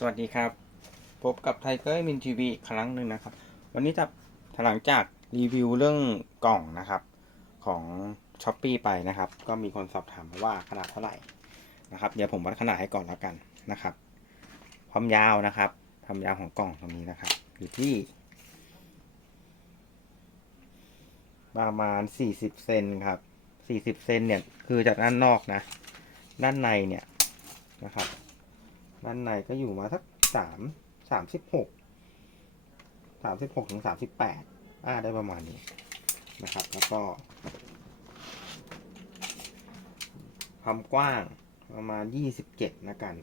สวัสดีครับ พบกับไทเกอร์มินทีวีครั้งหนึ่งนะครับ วันนี้จะหลังจากรีวิวเรื่องกล่องนะครับ ของช้อปปีไปนะครับ ก็มีคนสอบถามว่าขนาดเท่าไหร่นะครับ เดี๋ยวผมวัดขนาดให้ก่อนแล้วกันนะครับ ความยาวนะครับความยาวของกล่องตรงนี้นะครับ อยู่ที่ ประมาณ 40 เซนครับ 40 เซนเนี่ย คือจากด้านนอกนะ ด้านในเนี่ยนะครับ ด้านในก็อยู่มาสักสามสามสิบหกสามสิบหกถึงสามสิบแปดอ่าได้ประมาณนี้นะครับ แล้วก็ความกว้างประมาณยี่สิบเจ็ดนะกัน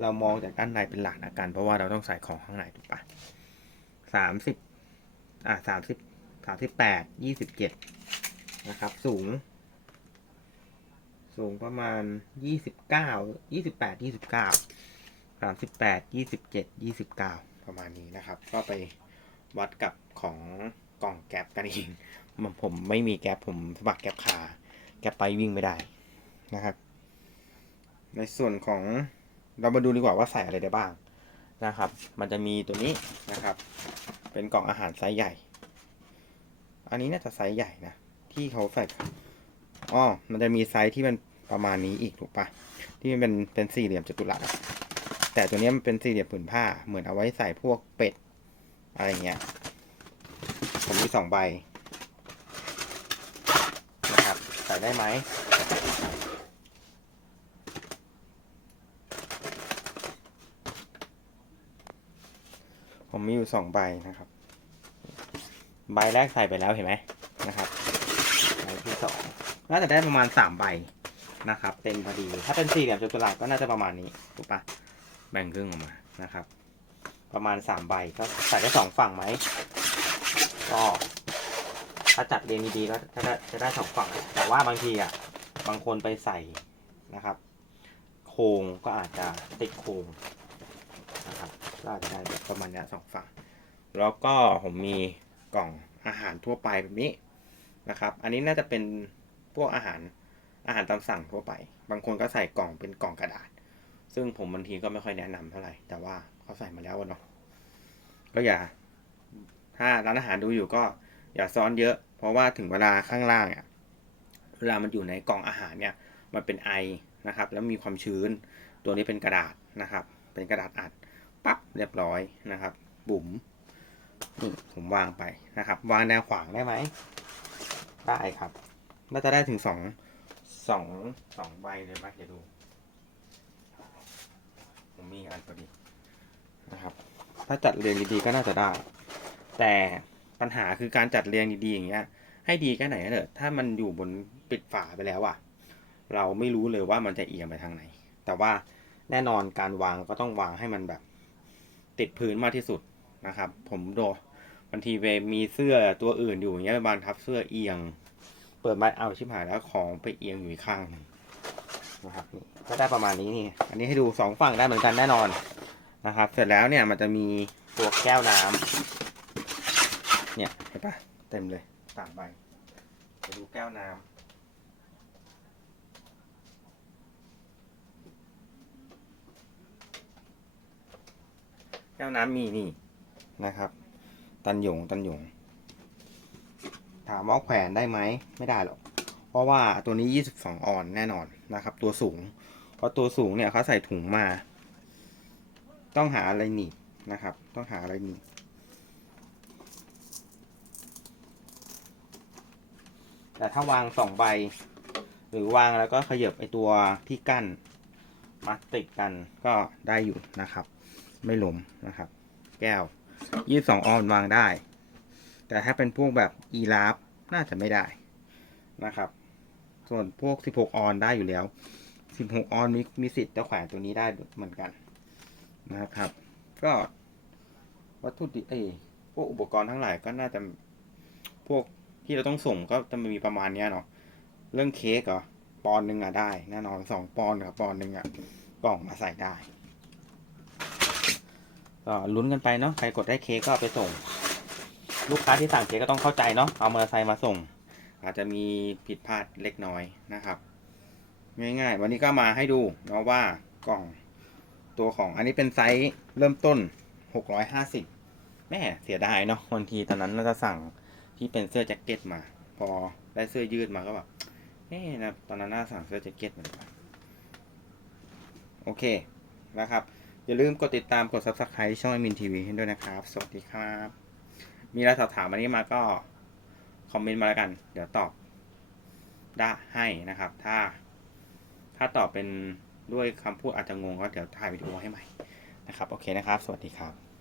เรามองจากด้านในเป็นหลักนะกัน เพราะว่าเราต้องใส่ของข้างในถูกปะสามสิบอ่าสามสิบสามสิบแปดยี่สิบเจ็ดนะครับ สูง สูงประมาณยี่สิบเก้ายี่สิบแปดยี่สิบเก้า สามสิบแปดยี่สิบเจ็ดยี่สิบเก้าประมาณนี้นะครับ ก็ไปวัดกับของกล่องแก๊ปกันเองมันผมไม่มีแก๊ปผมสมัครแก๊ปคาแก๊ปไปวิ่งไม่ได้นะครับ ในส่วนของเรามาดูดีกว่าว่าใส่อะไรได้บ้างนะครับ มันจะมีตัวนี้นะครับ เป็นกล่องอาหารไซส์ใหญ่ อันนี้น่าจะไซส์ใหญ่นะ ที่เขาใส่อ๋อมันจะมีไซส์ที่มันประมาณนี้อีกถูกปะที่มันเป็นเป็นสี่เหลี่ยมจัตุรัส แต่ตัวนี้มันเป็นสี่เหลี่ยมผืนผ้า เหมือนเอาไว้ใส่พวกเป็ด อะไรเงี้ย ผมมีสองใบนะครับ ใส่ได้ไหม ผมมีอยู่สองใบนะครับ ใบแรกใส่ไปแล้วเห็นไหมนะครับ ใบที่สองน่าจะได้ประมาณสามใบนะครับเต็มพอดี ถ้าเป็นสี่เหลี่ยมจัตุรัสก็น่าจะประมาณนี้ ถูกปะ แบ่งครึ่งออกมานะครับ ประมาณสามใบก็ใส่ได้สองฝั่งไหมก็ถ้าจัดเรียงดีๆก็จะได้จะได้สองฝั่ง แต่ว่าบางทีอะบางคนไปใส่นะครับ โครงก็อาจจะติดโครงนะครับก็อาจจะได้แบบประมาณนี้สองฝั่ง แล้วก็ผมมีกล่องอาหารทั่วไปแบบนี้นะครับ อันนี้น่าจะเป็นพวกอาหารอาหารตามสั่งทั่วไป บางคนก็ใส่กล่องเป็นกล่องกระดาษ ซึ่งผมบางทีก็ไม่ค่อยแนะนำเท่าไหร่ แต่ว่าเขาใส่มาแล้วเนาะก็อย่า ถ้าร้านอาหารดูอยู่ก็ อย่าซ้อนเยอะ เพราะว่าถึงเวลาข้างล่างอะเวลามันอยู่ในกล่องอาหารเนี่ย มันเป็นไอนะครับ แล้วมีความชื้น ตัวนี้เป็นกระดาษนะครับ เป็นกระดาษอัดปั๊บเรียบร้อยนะครับ บุ๋มนี่ผมวางไปนะครับ วางแนวขวางได้ไหมได้ครับน่าจะได้ถึงสองสองสองใบเลยไหมเดี๋ยวดู ผมมีอันพอดีนะครับ ถ้าจัดเรียงดีๆก็น่าจะได้ แต่ปัญหาคือการจัดเรียงดีๆอย่างเงี้ย ให้ดีแค่ไหนก็เถอะถ้ามันอยู่บนปิดฝาไปแล้วอะเราไม่รู้เลยว่ามันจะเอียงไปทางไหน แต่ว่าแน่นอนการวางก็ต้องวางให้มันแบบ ติดพื้นมากที่สุดนะครับ ผมโดบางทีเวมีเสื้อตัวอื่นอยู่อย่างเงี้ยบานทับเสื้อเอียง เปิดมาเอาชิบหายแล้วของไปเอียงอยู่ข้างนึง นะครับก็ได้ประมาณนี้นี่ อันนี้ให้ดูสองฝั่งได้เหมือนกันแน่นอนนะครับ เสร็จแล้วเนี่ยมันจะมีตัวแก้วน้ำเนี่ยเห็นปะเต็มเลยสามใบไปดูแก้วน้ำแก้วน้ำมีนี่นะครับ ตันหยงตันหยง ถามว่าแขวนได้ไหมไม่ได้หรอก เพราะว่าตัวนี้ 22 ออนแน่นอนนะครับ ตัวสูง เพราะตัวสูงเนี่ยเขาใส่ถุงมา ต้องหาอะไรหนีบนะครับ ต้องหาอะไรหนีบแต่ถ้าวางสองใบ หรือวางแล้วก็ขยับไอตัวที่กั้นมาติดกันก็ได้อยู่นะครับ ไม่หลมนะครับ แก้ว22ออนวางได้ แต่ถ้าเป็นพวกแบบอีลาฟน่าจะไม่ได้นะครับ ส่วนพวก 16 ออนได้อยู่แล้ว 16 ออนมีมีสิทธิ์จะแขวนตัวนี้ได้เหมือนกันนะครับ ก็วัตถุดิบเอพวกอุปกรณ์ทั้งหลายก็น่าจะพวกที่เราต้องส่งก็จะมีประมาณเนี้ยเนาะเรื่องเค้กเหรอปอนหนึ่งอะได้แน่นอนสองปอนกับปอนหนึ่งอะกล่องมาใส่ได้ก็ลุ้นกันไปเนาะใครกดได้เค้กก็ไปส่ง ลูกค้าที่สั่งเค้กก็ต้องเข้าใจเนาะเอามอเตอร์ไซค์มาส่ง อาจจะมีผิดพลาดเล็กน้อยนะครับ ง่ายๆ วันนี้ก็มาให้ดูเนาะว่ากล่องตัวของอันนี้เป็นไซส์เริ่มต้น 650 แม่เสียดายเนาะบางทีตอนนั้นเราจะสั่งที่เป็นเสื้อแจ็คเก็ตมา พอได้เสื้อยืดมาก็แบบเอ๊ะนะตอนนั้นน่าสั่งเสื้อแจ็คเก็ตเหมือนกันโอเคนะครับ อย่าลืมกดติดตามกด subscribe ช่องมินทีวีให้ด้วยนะครับ สวัสดีครับ มีอะไรสอบถามอันนี้มาก็ คอมเมนต์มาแล้วกัน เดี๋ยวตอบได้ให้นะครับ ถ้า ถ้าตอบเป็นด้วยคำพูดอาจจะงงก็เดี๋ยวถ่ายวิดีโอให้ใหม่นะครับ โอเคนะครับ สวัสดีครับ